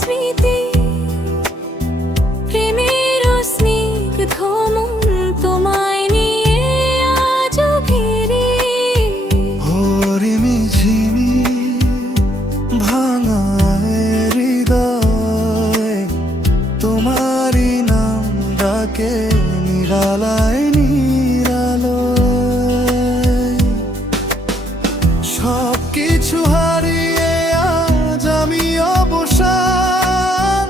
স্মৃতি, প্রেমের স্নিগ্ধ মন তোমায় নিয়ে আজও ঘিরে। ঝিমি ভাঙা হৃদয় তোমারই নাম ডাকে নিরালায় নিরালয়। সব কিছু হারিয়ে আজ আমি অবসান,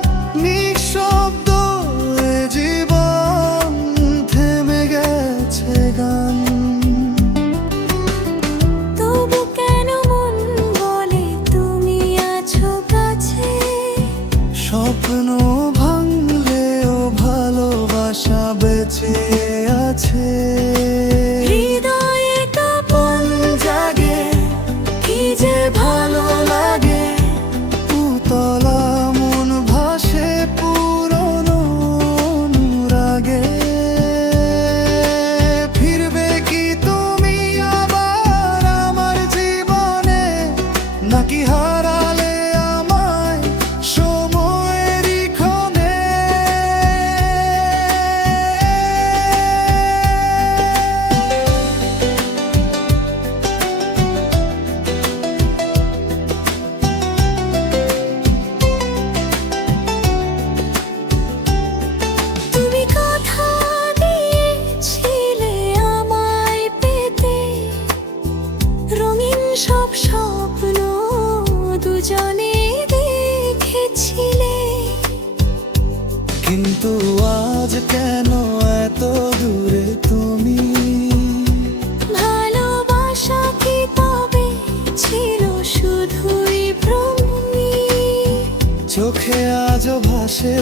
নিঃশব্দ এ জীবন থেমে গেছে গান। তবু কেন মন বলে তুমি আছো কাছে, স্বপ্ন ভাঙলেও ভালোবাসা বেঁচে আছে। হৃদয়ে কাঁপন জাগে, কি যে ভালো লাগে। উতলা মন ভাসে পুরনো অনুরাগে। ফিরবে কি তুমি আবার আমার জীবনে, নাকি হারালে আমায় সময়েরই ক্ষণে? তুমি কথা দিয়েছিলে আমায় পেতে, রঙিন সব স্বপ্ন দুজনে দেখেছিলে। কিন্তু আজ কেন এত দূরে তুমি? ভালোবাসা কি তবে ছিল শুধুই ভ্রমণী? চোখে আজও ভাসে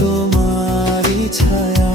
তোমারই ছায়া।